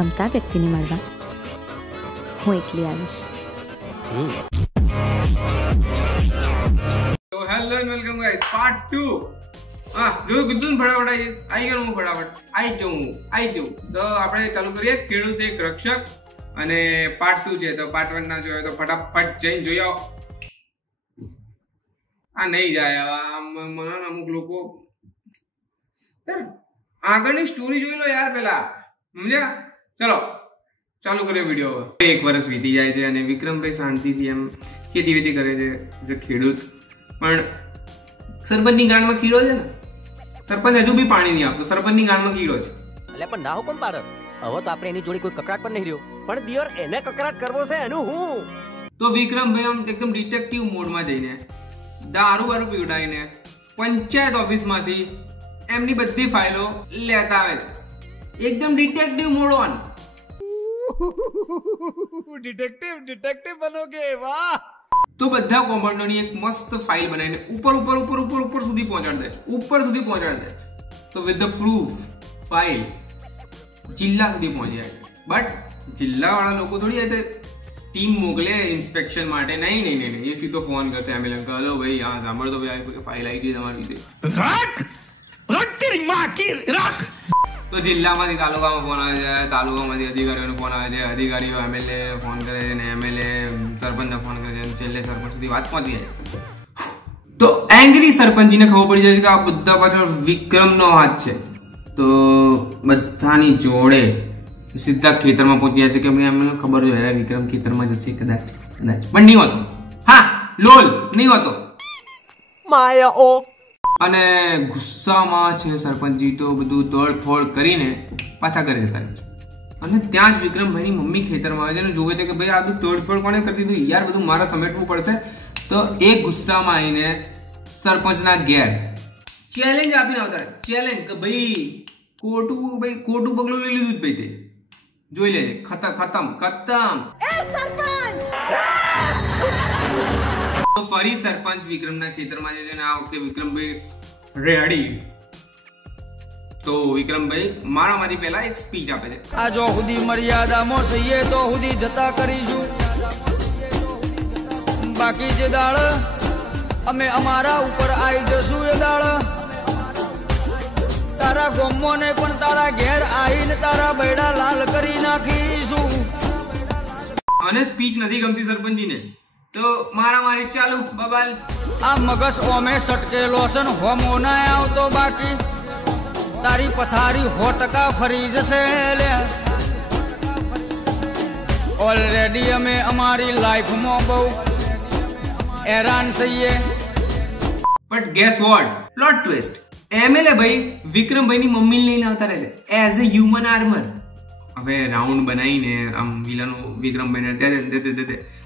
ગમતા વ્યક્તિને મળવા હું એકલી આવીશ. તો hello and welcome guys, part 2. જો કીધું ફટાફટ આવી ગયો હું, ફટાફટ આવી જાઉં. તો આપણે ચાલુ કરીએ ખેડૂત એક રક્ષક, અને પાર્ટ 2 છે. તો પાર્ટ 1 ના જોયો તો ફટાફટ જઈને જોઈ આવો. આ નહીં જાય મને અમુક લોકો આગળની સ્ટોરી જોઈ લો યાર પેલા, સમજ્યા? ચલો ચાલુ કરીએ વિડીયો. 1 વર્ષ વીતી જાય છે અને વિક્રમભાઈ શાંતિથી એમ ખેતી વેતી કરે છે એઝ અ ખેડૂત. પણ સરપંચની ગાંડમાં કીડો છે ને, સરપંચ હજુ બી પાણી નહીં આપતો, સરપંચની ગાંડમાં કીડો છે. એટલે પણ ના હુકમ પાડે, હવે તો આપણે એની જોડે કોઈ કકરાટ પણ નહીં રહ્યો. પણ દિયર એને કકરાટ કરવો છે એનું હું. તો વિક્રમભાઈ આમ એકદમ ડિટેક્ટિવ મોડમાં જઈને દારૂ બારૂ પીવડાવીને પંચાયત ઓફિસમાંથી એમની બધી ફાઇલો લેતા આવે છે. એકદમ ડિટેક્ટિવ મોડ ઓન. ડિટેક્ટિવ બનોગે, વાહ. તો બધા કૌભાંડોની એક મસ્ત ફાઇલ બનાવીને ઉપર સુધી પહોંચાડી દે છે. તો વિથ ધ પ્રૂફ ફાઇલ જિલ્લા સુધી પહોંચી જાય. બટ જિલ્લા વાળા લોકો થોડી ટીમ મોકલે ઇન્સ્પેક્શન માટે. નહીં, એ સીધો ફોન કરશે એમ્બ્યુલન્સ, હલો ભાઈ હા સાંભળો તો ભાઈ ફાઇલ આવી ગઈ તમારી વિશે. તો જિલ્લામાંથી તાલુકામાં ફોન આવે છે, તાલુકામાંથી અધિકારીઓને ફોન આવે છે, અધિકારીઓ એમએલએ ફોન કરે છે ને એમએલએ સરપંચને ફોન કરે છે, છેલ્લે સરપંચ સુધી વાત પહોંચી જાય. તો એંગ્રી સરપંચને ખબર પડી જાય છે કે આ બધા પાછળ વિક્રમનો હાથ છે. તો બધાની જોડે સીધા ખેતરમાં પહોંચી જાય છે કે ભાઈ અમને ખબર છે વિક્રમ ખેતરમાં જશે કદાચ, પણ નહીં હોતો. હા, લોલ નહીં હોતો. માયા અને ગુસ્સામાં છે સરપંચજી, તો બધું તોડફોડ કરીને પાછા ઘરે જતા રહે છે. અને ત્યાં જ વિક્રમભાઈની મમ્મી ખેતરમાં આવે છે અને જોવે છે કે ભાઈ આ બધું તોડફોડ કોને કરી દીધું યાર, બધું મારે સમેટવું પડશે. તો એ ગુસ્સામાં આવીને સરપંચના ઘેર ચેલેન્જ આપીને આવતા રહે. ચેલેન્જ કે ભાઈ ખોટું પગલું લઈ લીધું જ ભાઈ, તે જોઈ લેજે, ખતમ. તો ફરી સરપંચ વિક્રમના ખેતરમાં છે અને આ વખતે વિક્રમભાઈ રેડી. તો વિક્રમભાઈ મારી પહેલા એક સ્પીચ આપે છે. આ જો સુધી મર્યાદામાં સહીએ તો સુધી જતા કરીશું, બાકી જે દાળ અમે અમારા ઉપર આવી જશું એ દાળ તારા ગોમોને પણ તારા ઘેર આવીને તારા બૈડા લાલ કરી નાખીશું. અને સ્પીચ નથી ગમતી સરપંચજીને, તો મારી ચાલુ બબાલ. આ મગસ ઓમે સટકેલો છે ને હોમો ના આવતો, બાકી તારી પથારી 100% ફરી જશે. ઓલરેડી અમે અમારી લાઈફમાં બહુ હેરાન થઈએ. But guess what, plot twist. MLA ભાઈ વિક્રમભાઈની મમ્મીને લઈને આવતા રહે છે એઝ અ હ્યુમન આર્મર. હવે રાઉન્ડ બનાવીને આમ વિલનો વિક્રમભાઈને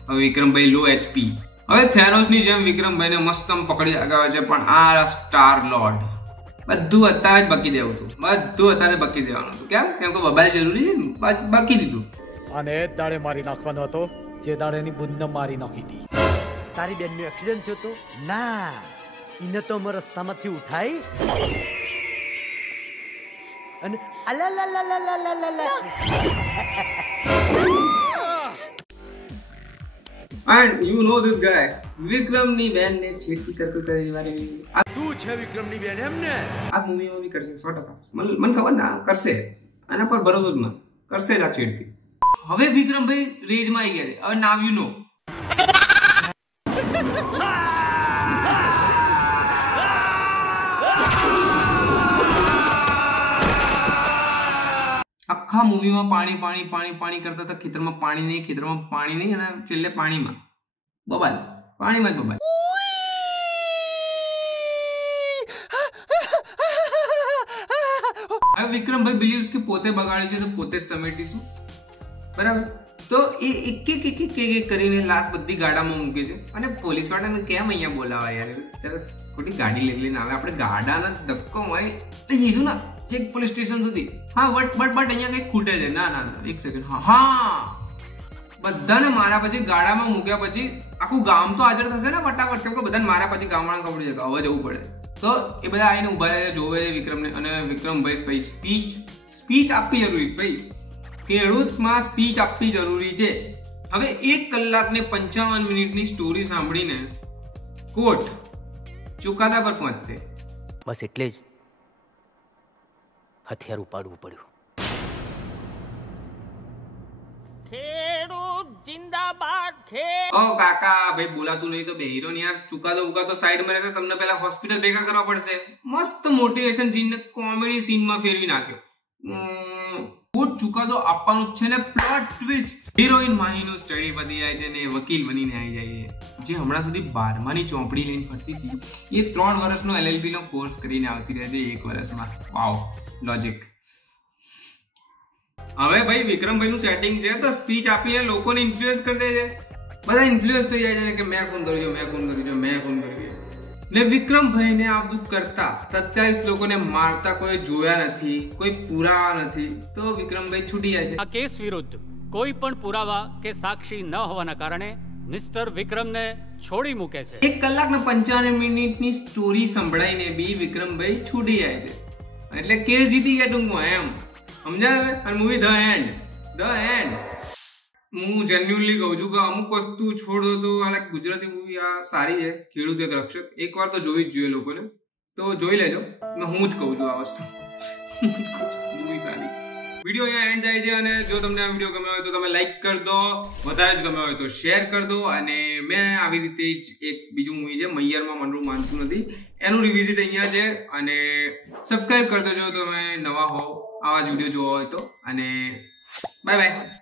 હવે વિક્રમભાઈ લો એચપી. હવે થેનોસની જેમ વિક્રમભાઈને મસ્ત પકડી લગાવે છે. પણ આ સ્ટાર લોર્ડ બધું અત્યારે જ બકી દેવું હતું, બકી દેવાનું હતું. કેમ કે બબાલ જરૂરી છે, બકી દીધું. અને દાડે મારી નાખવાનો હતો જે દાડે એની બુનને મારી નાખી હતી. તારી બેનનો એક્સિડન્ટ થયો તો ના, એને તો અમે રસ્તામાંથી ઉઠાઈ અને And you know this guy, વિક્રમની બેનને છેડતી કરતી વાળી તું છે વિક્રમની બેન એમ ને? આ મૂવીમાં બી કરશે 100%. મને ખબર ના કરશે, આના પર ભરોસો જ મને કરશે જ આ છેડતી. હવે વિક્રમભાઈ રેજમાં આવી ગયા છે. હવે નાવ યુ નો આખા મૂવીમાં પાણી કરતા હતા. ખેતરમાં પાણી નહીં અને છેલ્લે પાણીમાં બબાલ. પાણીમાં જ બબાલ. હવે વિક્રમભાઈ બિલીવ્સ કે પોતે બગાડ્યું છે તો પોતે જ સમેટીશું, બરાબર. તો એ એક કરીને લાશ બધી ગાડામાં મૂકે છે. અને પોલીસ વાળાને કેમ અહીંયા બોલાવા યાર, ખોટી ગાડી લઈને આવે. આપણે ગાડાના ધક્કો મારી જઈશું ને ચેક પોલીસ સ્ટેશન સુધી. હા બટ અહીંયા કંઈક ખૂટે છે. ના એક સેકન્ડ. હા બધાને મારા પછી ગાડામાં મૂક્યા પછી આખું ગામ તો હાજર થશે ને ફટાફટ, કેમ કે બધાને મારા પછી ગામવાળા ખબર છે કે હવે જવું પડે. તો એ બધા આવીને ઉભા જોવે વિક્રમને, અને વિક્રમભાઈ સ્પીચ આપવી જરૂરી ભાઈ. ખેડૂતમાં સ્પીચ આપવી જરૂરી છે. હવે 1 કલાક ને 55 મિનિટની સ્ટોરી સાંભળીને કોર્ટ ચુકાદા પર પહોંચશે. બસ એટલે જ હથિયાર ઉપાડવું પડ્યું. ખેડૂત જિંદાબાદ. ઓ કાકા ભાઈ બોલાતું નહીં તો બેહીરો ને યાર. ચુકાદો ઉકાદો સાઈડમાં રહેશે. તમને પહેલા હોસ્પિટલ ભેગા કરવા પડશે. મસ્ત મોટિવેશન સીન ને કોમેડી સીનમાં ફેરવી નાખ્યો. કોર્ટ ચુકાદો આપવાનું છે ને પ્લોટ ટ્વિસ્ટ. હિરોઈન માહીનું સ્ટડી પતી જાય છે ને વકીલ બનીને આવી જાય છે. જે હમણાં સુધી 12માની ચોપડી લઈને ફરતી હતી એ 3 વર્ષનો LLB નો કોર્સ કરીને આવતી રહે છે 1 વર્ષમાં. વાવ લોજિક. હવે ભાઈ વિક્રમભાઈ નું સેટિંગ છે તો સ્પીચ આપીને લોકોને ઇન્ફ્લુઅન્સ કરી દે છે. બધા ઇન્ફ્લુઅન્સ થઈ જાય છે કે મેં કોણ કર્યું, મેં કોણ કર્યું, મેં કોણ કર્યું. ને વિક્રમભાઈ ને આ બધું કરતા 27 લોકોને મારતા કોઈ જોયા નથી, કોઈ પુરાવા નથી, તો વિક્રમભાઈ છૂટી જાય છે. આ કેસ વિરુદ્ધ કોઈ પણ પુરાવા કે સાક્ષી ન હોવાના કારણે મિસ્ટર વિક્રમને છોડી મૂકે છે. 1 કલાક ને 55 મિનિટની સ્ટોરી સંભળાઈને બી વિક્રમભાઈ છૂટી જાય છે. એટલે કેસ જીતી ગયા ટૂંકમાં એમ સમજાવે. અને મૂવી ધ એન્ડ. હું જેન્યુઅનલી કહું છું કે અમુક વસ્તુ છોડો તો આ ગુજરાતી મૂવી આ સારી છે. ખેડૂત એક રક્ષક એકવાર તો જોવી જ જોઈએ લોકોને, તો જોઈ લેજો. હું જ કહું છું આ વસ્તુ. મૂવી સારી. વિડીયો અહીંયા એન્ડ જાય છે અને જો તમને આ વિડીયો ગમ્યો હોય તો તમે લાઈક કરી દો, વધારે જ ગમ્યો હોય તો શેર કરી દો. અને મેં આવી રીતે જ એક બીજું મૂવી છે મૈયરમાં મનરું માનતું નથી એનું રિવિઝિટ અહીંયા છે. અને સબસ્ક્રાઇબ કરી દેજો તમે નવા હો આવા જ વિડીયો જોવા હોય તો. અને બાય બાય.